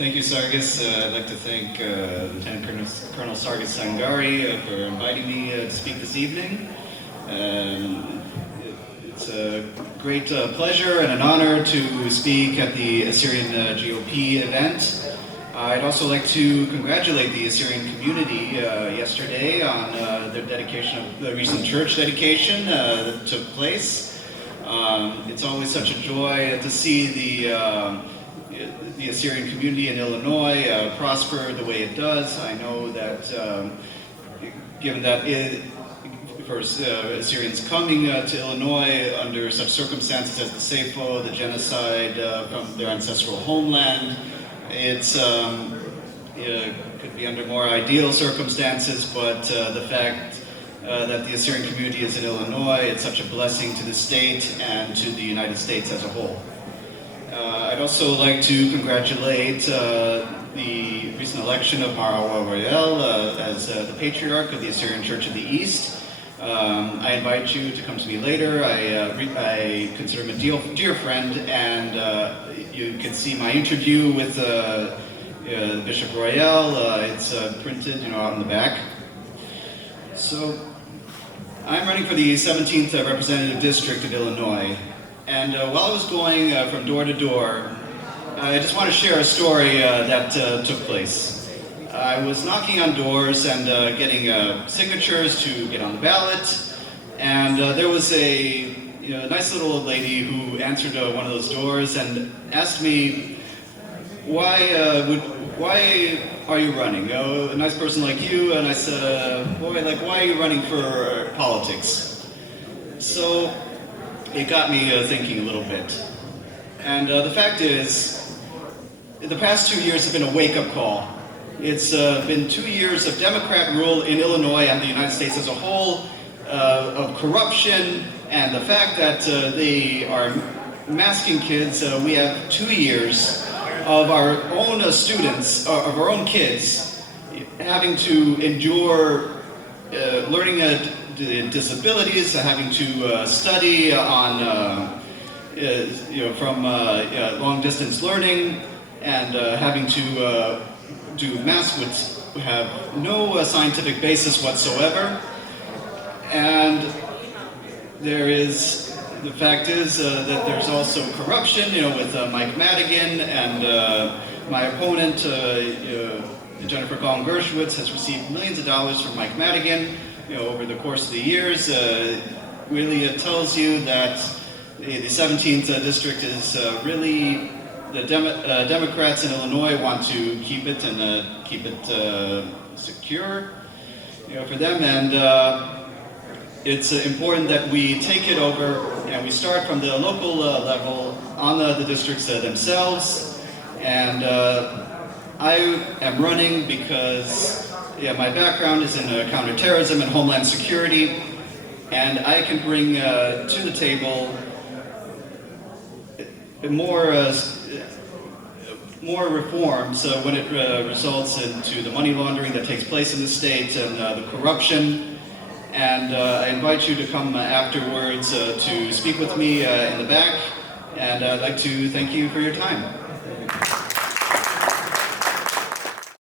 Thank you, Sargis. I'd like to thank Lieutenant Colonel Sargis Sangari for inviting me to speak this evening. It's a great pleasure and an honor to speak at the Assyrian GOP event. I'd also like to congratulate the Assyrian community yesterday on their dedication of the recent church dedication that took place. It's always such a joy to see the Assyrian community in Illinois prosper the way it does. I know that given that for Assyrians coming to Illinois under such circumstances as the Sepho, the genocide from their ancestral homeland, it could be under more ideal circumstances, but the fact that the Assyrian community is in Illinois, it's such a blessing to the state and to the United States as a whole. I'd also like to congratulate the recent election of Mar Ariel as the Patriarch of the Assyrian Church of the East. I invite you to come to me later. I consider him a dear friend, and you can see my interview with Bishop Royale. It's printed, out in the back. So, I'm running for the 17th Representative District of Illinois. And while I was going from door to door, I just want to share a story that took place. I was knocking on doors and getting signatures to get on the ballot, and there was a nice little old lady who answered one of those doors and asked me, why are you running? A nice person like you. And I said, why are you running for politics? So it got me thinking a little bit. And the fact is, the past 2 years have been a wake-up call. It's been 2 years of Democrat rule in Illinois and the United States as a whole, of corruption, and the fact that they are masking kids. We have 2 years of our own students, of our own kids, having to endure learning disabilities, having to study on, from long-distance learning, and having to do math which have no scientific basis whatsoever. And the fact is that there's also corruption, with Mike Madigan, and my opponent, Jennifer Collin Gershwitz, has received millions of dollars from Mike Madigan, over the course of the years. Really it tells you that the 17th district is really, the Democrats in Illinois want to keep it and keep it secure, for them. And it's important that we take it over and we start from the local level on the districts themselves. And I am running because my background is in counterterrorism and homeland security, and I can bring to the table more reforms when it results into the money laundering that takes place in the state and the corruption. And I invite you to come afterwards to speak with me in the back, and I'd like to thank you for your time.